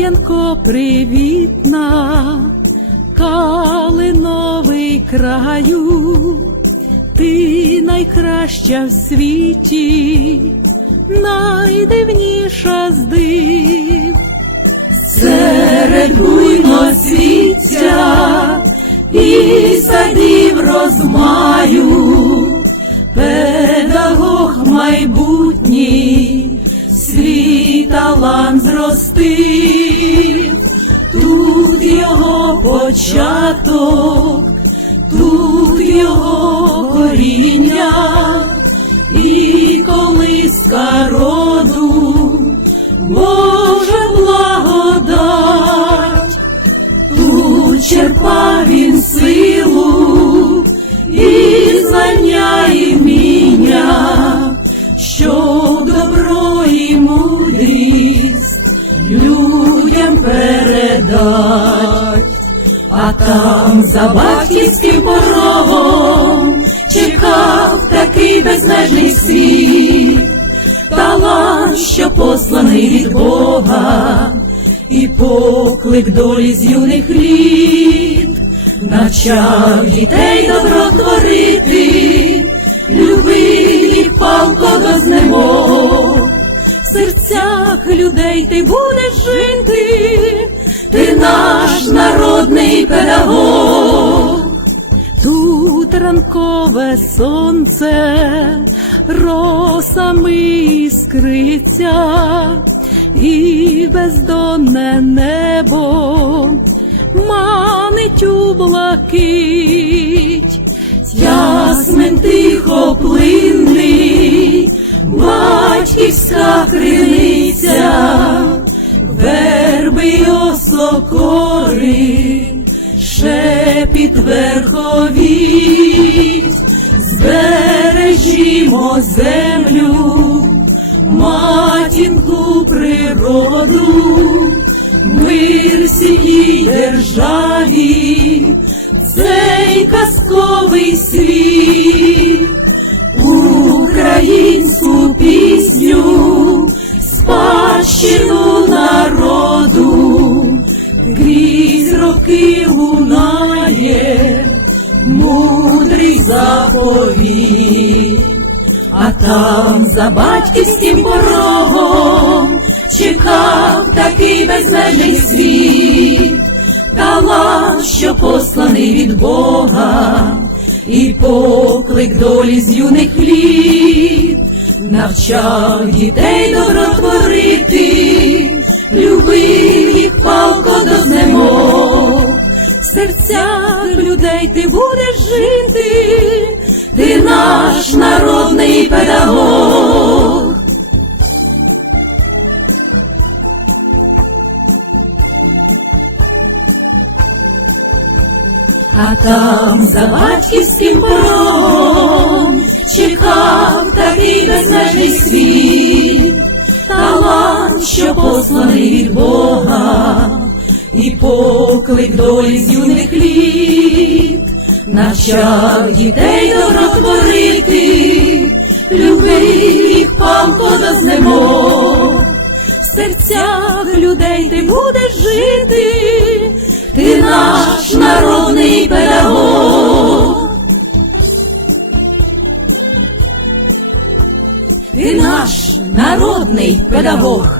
Українко привітна, калиновий краю, ти найкраща в світі, найдивніша з див. Серед буйноцвіття Божа благодать, тут черпав він силу і знання і вміння, щоб добро і мудрість людям передать, а там за батьківським порогом чекав такий безмежний світ, талант, що посланий від Бога, і поклик долі з юних літ, навчав дітей добро творити, любив їх палко до знемог. В серцях людей ти будеш жити, ти наш народний педагог. Тут ранкове сонце росами іскриться, і бездонне небо. Манить у блакить, ясмен тихо плинний, батьківська криниця, верби осокори, шепіт верховіть, збережімо землю, матінку природу, мир сім'ї державі, цей казковий світ, українську пісню, спадщину народу, крізь роки лунає мудрий заповіт, а там за батьківським порогом чекав такий безмежний світ, талант, що посланий від Бога, і поклик долі з юних літ, навчав дітей добро творити, любив їх палко до знемог. В серцях людей ти будеш жити, А там за батьківським порогом чекав такий безмежний світ, талант, що посланий від Бога, і поклик долі з юних літ, навчав дітей добро творити, любив їх палко до знемог. В серцях людей ти будеш жити, ти наш народний педагог. Ти наш народний педагог.